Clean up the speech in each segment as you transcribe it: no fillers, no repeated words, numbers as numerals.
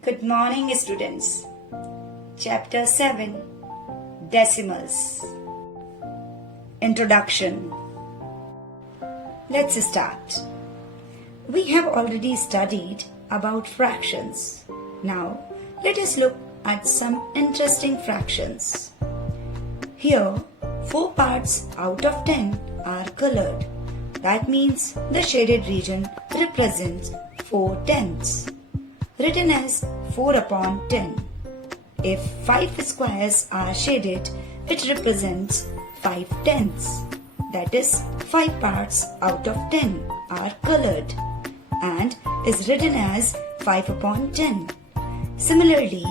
Good morning, students. Chapter 7 Decimals. Introduction. Let's start. We have already studied about fractions. Now, let us look at some interesting fractions. Here, 4 parts out of 10 are colored. That means the shaded region represents 4 tenths. Written as 4 upon 10. If 5 squares are shaded, it represents 5 tenths. That is, 5 parts out of 10 are colored and is written as 5 upon 10. Similarly,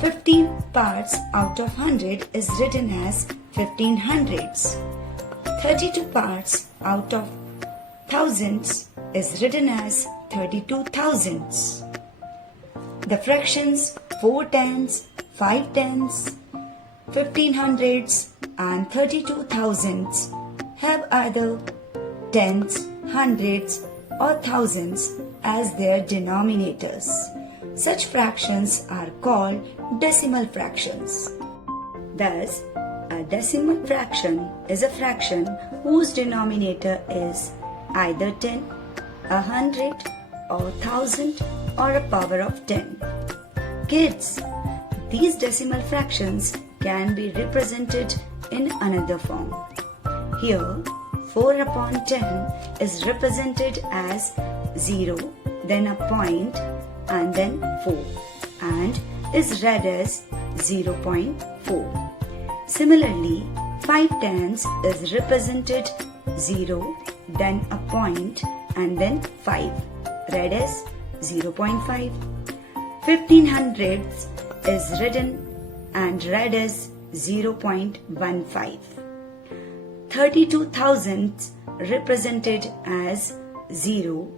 15 parts out of 100 is written as 15 hundredths. 32 parts out of thousands is written as 32 thousandths. The fractions 4 tenths, 5 tenths, 15 hundredths and 32 thousandths have either tenths, hundredths or thousands as their denominators. Such fractions are called decimal fractions. Thus, a decimal fraction is a fraction whose denominator is either 10, 100 or 1000 or a power of 10. Kids, these decimal fractions can be represented in another form. Here, 4 upon 10 is represented as 0, then a point and then 4 and is read as 0.4. Similarly, 5 tenths is represented 0, then a point and then 5, read as 0.5. 15 hundredths is written and read as 0.15. 32 thousandths represented as 0,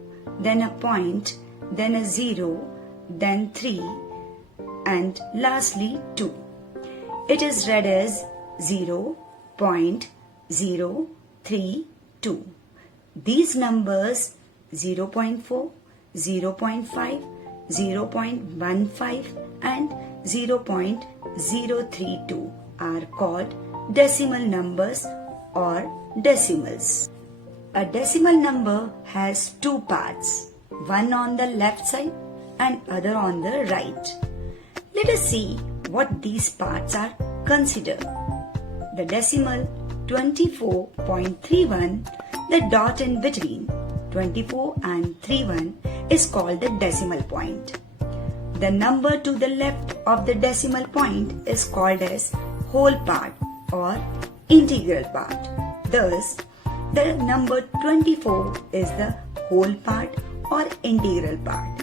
then a point, then a 0, then 3 and lastly 2. It is read as 0.032. These numbers 0.4, 0.5, 0.15 and 0.032 are called decimal numbers or decimals. A decimal number has 2 parts, one on the left side and other on the right. Let us see what these parts are. Consider the decimal 24.31, the dot in between 24 and 31 is called the decimal point. The number to the left of the decimal point is called as whole part or integral part. Thus, the number 24 is the whole part or integral part.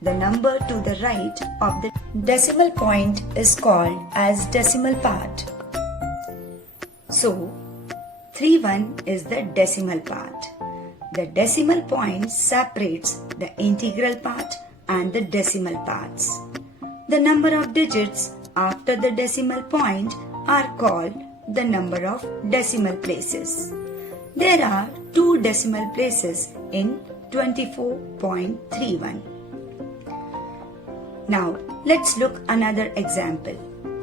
The number to the right of the decimal point is called as decimal part. So, 31 is the decimal part. The decimal point separates the integral part and the decimal parts. The number of digits after the decimal point are called the number of decimal places. There are 2 decimal places in 24.31. Now, let's look another example.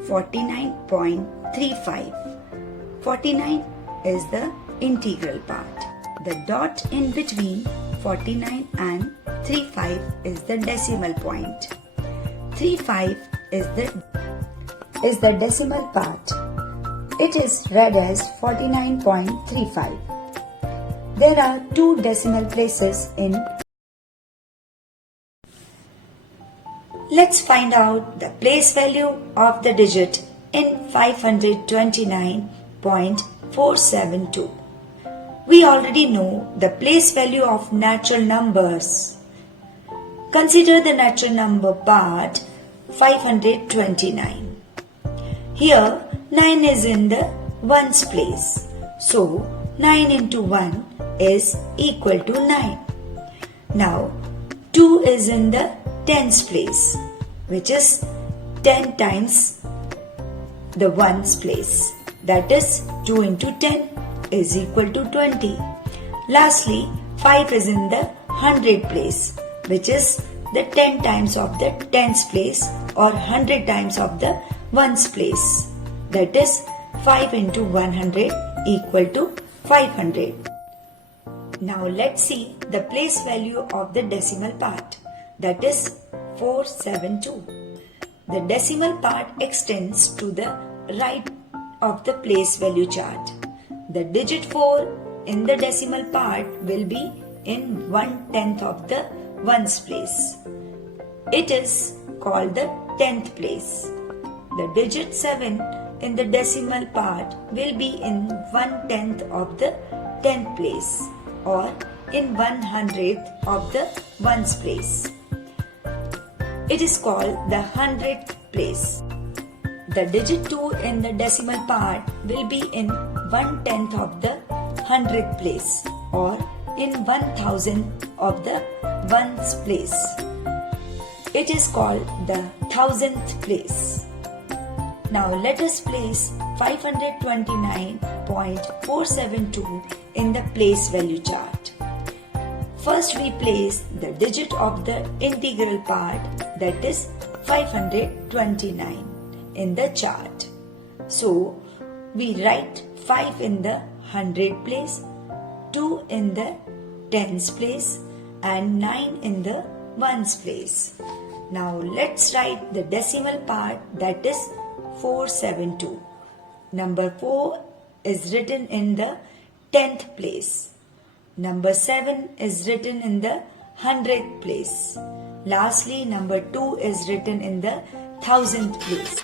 49.35. 49 is the integral part. The dot in between 49 and 35 is the decimal point. 35 is the decimal part. It is read as 49.35. There are 2 decimal places in. Let's find out the place value of the digit in 529.472. We already know the place value of natural numbers. Consider the natural number part 529. Here 9 is in the ones place. So 9 into 1 is equal to 9. Now 2 is in the tens place, which is 10 times the ones place. That is 2 into 10 is equal to 20. Lastly, 5 is in the hundred place, which is the 10 times of the tens place or 100 times of the ones place. That is 5 into 100 equal to 500. Now let's see the place value of the decimal part. That is 472. The decimal part extends to the right of the place value chart. The digit 4 in the decimal part will be in 1/10 of the ones place. It is called the 10th place. The digit 7 in the decimal part will be in 1/10 of the 10th place or in 100th of the ones place. It is called the 100th place. The digit 2 in the decimal part will be in 1/10 of the 100th place or in 1000th of the ones place. It is called the 1000th place. Now let us place 529.472 in the place value chart. First we place the digit of the integral part, that is 529 in the chart. So we write 5 in the 100 place, 2 in the tens place and 9 in the ones place. Now let's write the decimal part, that is 472. Number 4 is written in the 10th place. Number 7 is written in the 100th place. Lastly, number 2 is written in the 1000th place.